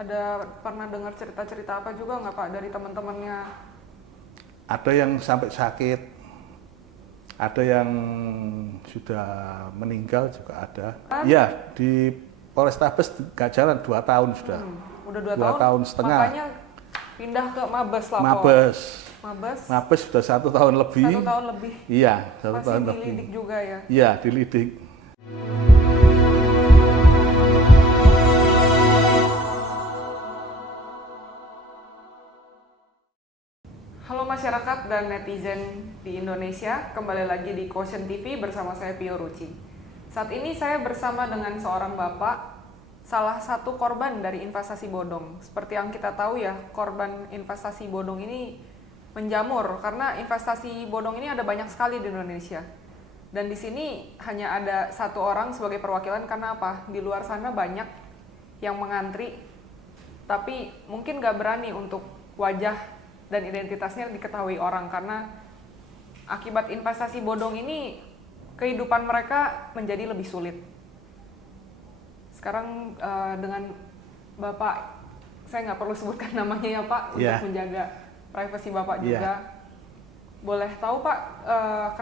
Ada pernah dengar cerita-cerita apa juga nggak Pak dari teman-temannya? Ada yang sampai sakit, ada yang sudah meninggal juga ada. Iya, di Polrestabes nggak jalan 2 tahun sudah. Udah 2 2 tahun, tahun setengah. makanya pindah ke Mabes lapor. Mabes. Mabes Mabes sudah 1 tahun lebih. 1 tahun lebih. Iya, 1 tahun Masih lebih. dilidik juga ya? Iya, dilidik. Halo masyarakat dan netizen di Indonesia, kembali lagi di Quotient TV bersama saya Pio Ruci. Saat ini saya bersama dengan seorang bapak, salah satu korban dari investasi bodong. Seperti yang kita tahu ya, korban investasi bodong ini menjamur karena investasi bodong ini ada banyak sekali di Indonesia. Dan di sini hanya ada satu orang sebagai perwakilan karena apa? Di luar sana banyak yang mengantri, tapi mungkin gak berani untuk wajah dan identitasnya diketahui orang karena akibat investasi bodong ini kehidupan mereka menjadi lebih sulit. Sekarang dengan Bapak, saya nggak perlu sebutkan namanya ya Pak, untuk menjaga privasi Bapak juga. Boleh tahu Pak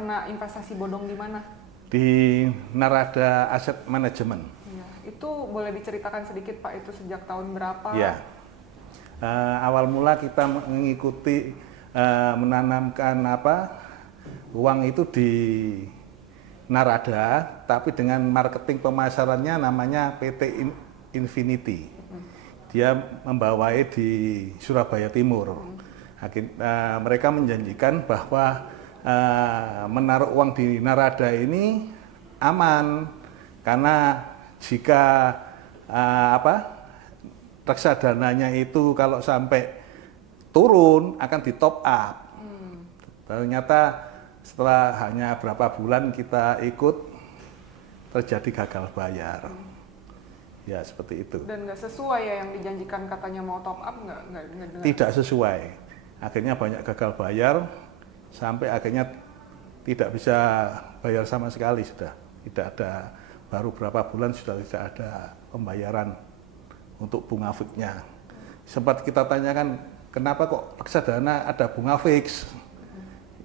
kena investasi bodong di mana? Di Narada Asset Management. Ya, itu boleh diceritakan sedikit Pak, itu sejak tahun berapa? Ya. Awal mula kita mengikuti menanamkan uang itu di Narada, tapi dengan marketing pemasarannya namanya PT Infinity. Dia membawai di Surabaya Timur. Mereka menjanjikan bahwa menaruh uang di Narada ini aman karena jika reksadananya itu kalau sampai turun akan di top up. Ternyata setelah hanya berapa bulan kita ikut terjadi gagal bayar. Ya seperti itu. Dan nggak sesuai ya yang dijanjikan katanya mau top up nggak Tidak sesuai. Akhirnya banyak gagal bayar sampai akhirnya tidak bisa bayar sama sekali sudah. Tidak ada, baru berapa bulan sudah tidak ada pembayaran untuk bunga fixnya. Sempat kita tanyakan, kenapa kok reksadana ada bunga fix?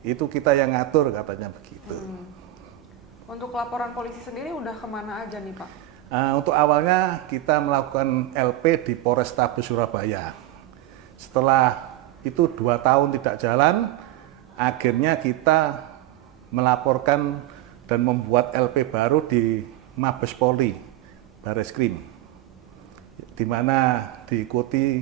Itu kita yang ngatur katanya begitu. Untuk laporan polisi sendiri udah kemana aja nih Pak? Untuk awalnya kita melakukan LP di Polrestabes Surabaya. Setelah itu 2 tahun tidak jalan, akhirnya kita melaporkan dan membuat LP baru di Mabes Polri, Bareskrim, di mana diikuti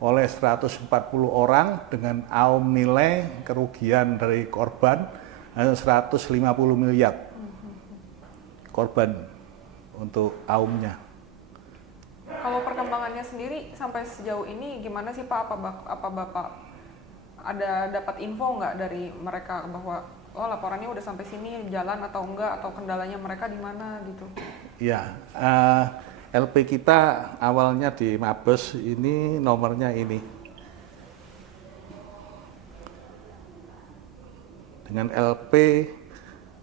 oleh 140 orang dengan aum nilai kerugian dari korban 150 miliar korban untuk aumnya. Kalau perkembangannya sendiri sampai sejauh ini gimana sih Pak? Apa Bapak ada dapat info nggak dari mereka bahwa laporannya udah sampai sini jalan atau enggak, atau kendalanya mereka di mana gitu? Ya, LP kita awalnya di Mabes ini nomornya ini. Dengan LP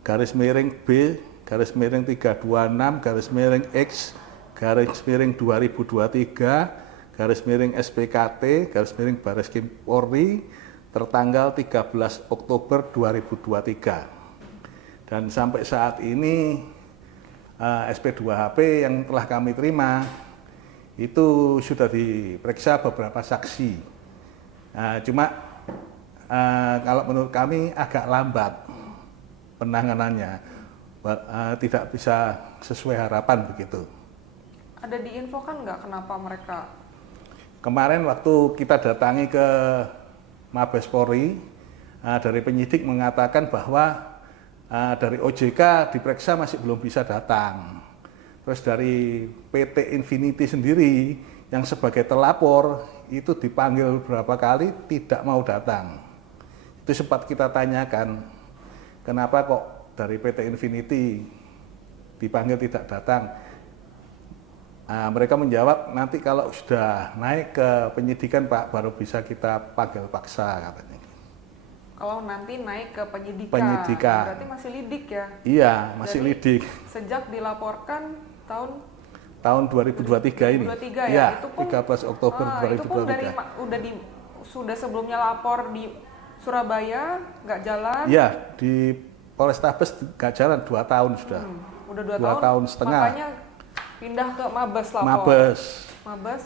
garis miring B garis miring 326 garis miring X garis miring 2023 garis miring SPKT garis miring Bareskrim Polri tertanggal 13 Oktober 2023. Dan sampai saat ini SP2HP yang telah kami terima itu sudah diperiksa beberapa saksi. Cuma kalau menurut kami agak lambat penanganannya, tidak bisa sesuai harapan begitu. Ada diinfokan nggak kenapa mereka? Kemarin waktu kita datangi ke Mabes Polri, dari penyidik mengatakan bahwa dari OJK diperiksa masih belum bisa datang. Terus dari PT Infinity sendiri yang sebagai terlapor itu dipanggil berapa kali tidak mau datang. Itu sempat kita tanyakan, kenapa kok dari PT Infinity dipanggil tidak datang. Mereka menjawab nanti kalau sudah naik ke penyidikan Pak baru bisa kita panggil paksa katanya. Kalau nanti naik ke penyidikan, berarti masih lidik ya? Iya, masih jadi, lidik. Sejak dilaporkan tahun tahun 2023 ini. 2023 ya? Iya, Itu pun, 13 Oktober itu pun 2023. sudah sebelumnya lapor di Surabaya, nggak jalan. Iya, di Polrestabes nggak jalan 2 tahun sudah. Udah 2 tahun setengah. Makanya pindah ke Mabes lapor.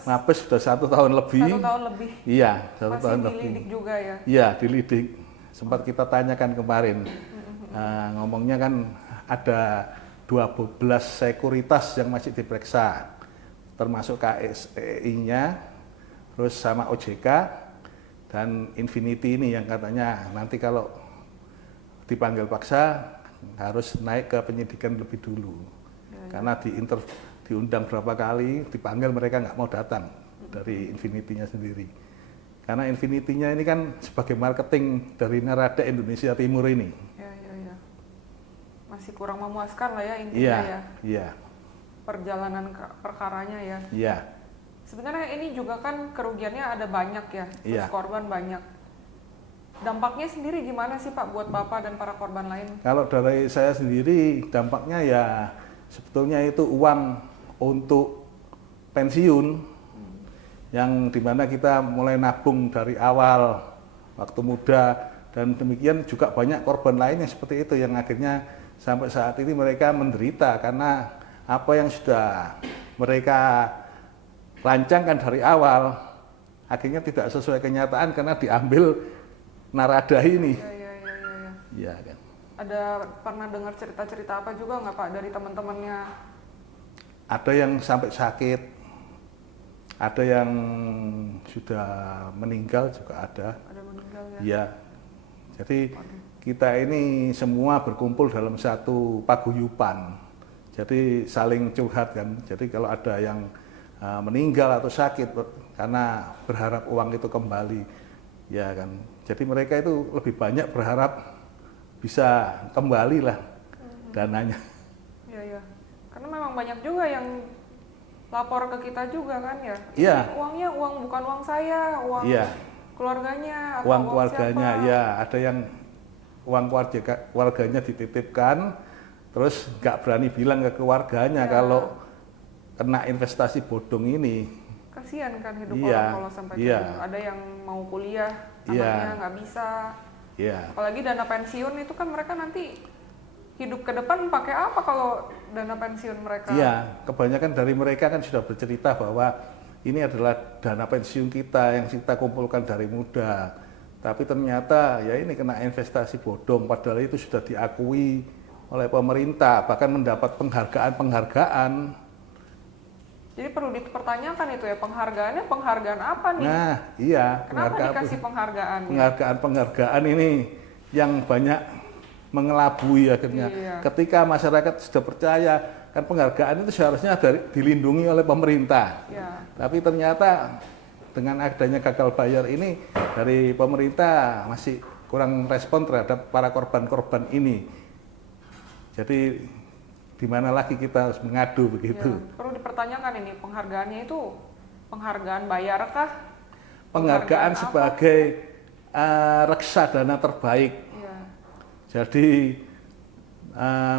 Mabes sudah 1 tahun lebih. 1 tahun lebih. Iya, 1 tahun lebih. Masih dilidik juga ya? Iya, dilidik. Sempat kita tanyakan kemarin. Ngomongnya kan ada 12 sekuritas yang masih diperiksa, termasuk KSEI-nya, terus sama OJK, dan Infinity ini yang katanya nanti kalau dipanggil paksa harus naik ke penyidikan lebih dulu. Karena diundang berapa kali, dipanggil mereka nggak mau datang dari Infinity-nya sendiri. Karena Infinity-nya ini kan sebagai marketing dari Narada Indonesia Timur ini. Ya. Masih kurang memuaskan lah ya intinya ya. Iya. Perjalanan perkaranya ya. Iya. Sebenarnya ini juga kan kerugiannya ada banyak ya, terus korban banyak. Dampaknya sendiri gimana sih Pak buat Bapak dan para korban lain? Kalau dari saya sendiri dampaknya ya sebetulnya itu uang untuk pensiun yang dimana kita mulai nabung dari awal waktu muda, dan demikian juga banyak korban lain yang seperti itu yang akhirnya sampai saat ini mereka menderita karena apa yang sudah mereka rancangkan dari awal akhirnya tidak sesuai kenyataan karena diambil Narada ini. Iya kan. Ada pernah dengar cerita-cerita apa juga nggak Pak dari teman-temannya? Ada yang sampai sakit, ada yang sudah meninggal juga ada. Ada meninggal ya? Iya. Jadi kita ini semua berkumpul dalam satu paguyuban. Jadi saling curhat kan. Jadi kalau ada yang meninggal atau sakit karena berharap uang itu kembali, ya kan. Jadi mereka itu lebih banyak berharap bisa kembali lah dananya. Iya. Karena memang banyak juga yang lapor ke kita juga kan ya. Iya. Uangnya bukan uang saya, uang keluarganya atau uang keluarganya siapa? ya, ada yang uang keluarganya dititipkan terus nggak berani bilang ke keluarganya kalau kena investasi bodong ini. Kasihan kan hidup orang kalau sampai kayak gitu. Ada yang mau kuliah anaknya nggak bisa. Apalagi dana pensiun itu kan mereka nanti hidup ke depan pakai apa kalau dana pensiun mereka? Iya, kebanyakan dari mereka kan sudah bercerita bahwa ini adalah dana pensiun kita yang kita kumpulkan dari muda. Tapi ternyata ya ini kena investasi bodong, padahal itu sudah diakui oleh pemerintah, bahkan mendapat penghargaan-penghargaan. Jadi perlu dipertanyakan itu ya, penghargaan apa nih? Nah, iya. Kenapa dikasih penghargaan? Penghargaan ini yang banyak mengelabui akhirnya. Ketika masyarakat sudah percaya, kan penghargaan itu seharusnya dilindungi oleh pemerintah. Tapi ternyata dengan adanya gagal bayar ini dari pemerintah masih kurang respon terhadap para korban-korban ini. Jadi di mana lagi kita harus mengadu begitu? Perlu dipertanyakan ini penghargaannya itu penghargaan bayar kah? Penghargaan sebagai reksadana terbaik. Jadi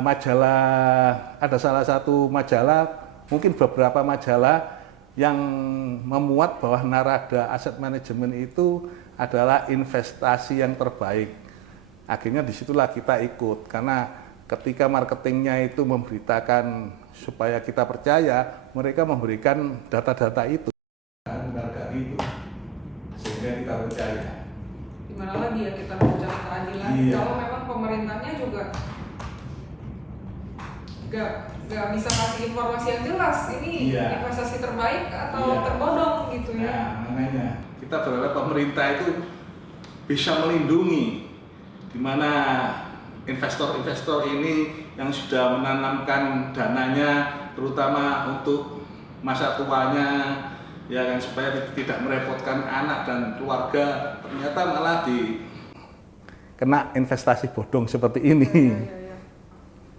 majalah, ada salah satu majalah, mungkin beberapa majalah yang memuat bahwa Narada Asset Management itu adalah investasi yang terbaik. Akhirnya disitulah kita ikut, karena ketika marketingnya itu memberitakan supaya kita percaya, mereka memberikan data-data itu. Sehingga kita percaya. Gimana lagi ya kita mencari keadilan kalau memang pemerintahnya juga nggak bisa kasih informasi yang jelas ini investasi terbaik atau tergodong gitu ya. Nah, makanya kita berharap pemerintah itu bisa melindungi di mana investor-investor ini yang sudah menanamkan dananya terutama untuk masa tuanya, ya kan, supaya tidak merepotkan anak dan keluarga, ternyata malah kena investasi bodong seperti ini.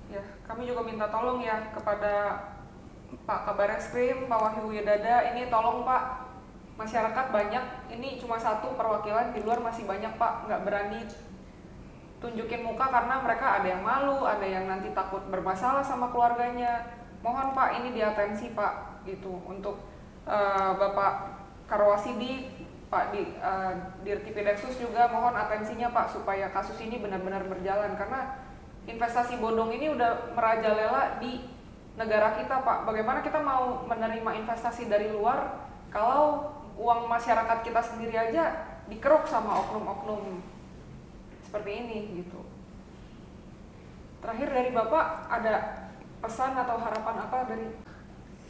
Ya, kami juga minta tolong ya kepada Pak Kabar Eskrim, Pak Wahyu Widada, ini tolong Pak, masyarakat banyak, ini cuma satu perwakilan, di luar masih banyak Pak, nggak berani tunjukin muka karena mereka ada yang malu, ada yang nanti takut bermasalah sama keluarganya. mohon Pak ini diatensi Pak gitu untuk Bapak Karwasidik, Pak Dirtipideksus juga mohon atensinya Pak supaya kasus ini benar-benar berjalan, karena investasi bodong ini udah merajalela di negara kita Pak. Bagaimana kita mau menerima investasi dari luar kalau uang masyarakat kita sendiri aja dikeruk sama oknum-oknum seperti ini gitu. Terakhir dari Bapak ada pesan atau harapan apa dari?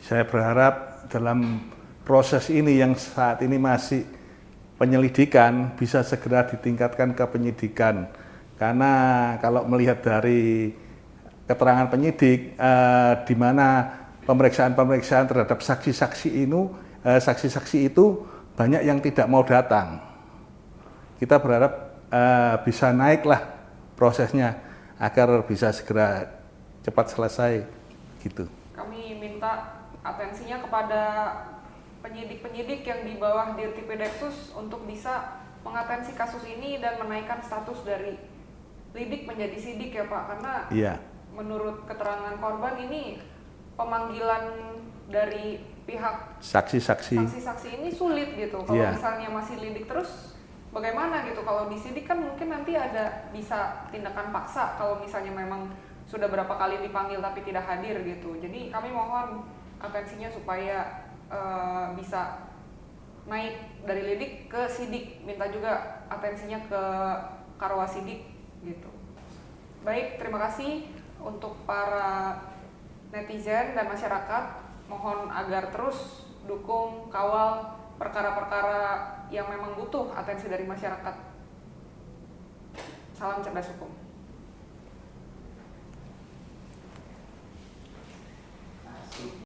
Saya berharap dalam proses ini yang saat ini masih penyelidikan bisa segera ditingkatkan ke penyidikan, karena kalau melihat dari keterangan penyidik di mana pemeriksaan terhadap saksi-saksi itu banyak yang tidak mau datang. Kita berharap bisa naiklah prosesnya agar bisa segera cepat selesai gitu. Kami minta atensinya kepada penyidik-penyidik yang di bawah Dirtipideksus untuk bisa mengatensi kasus ini dan menaikkan status dari lidik menjadi sidik ya Pak, karena menurut keterangan korban ini pemanggilan dari pihak saksi-saksi ini sulit gitu. Kalau misalnya masih lidik terus bagaimana gitu, kalau disidik kan mungkin nanti ada bisa tindakan paksa kalau misalnya memang sudah berapa kali dipanggil tapi tidak hadir gitu. Jadi kami mohon atensinya supaya bisa naik dari lidik ke sidik, minta juga atensinya ke Karwasidik gitu. Baik, terima kasih untuk para netizen dan masyarakat, mohon agar terus dukung, kawal perkara-perkara yang memang butuh atensi dari masyarakat. Salam cerdas hukum.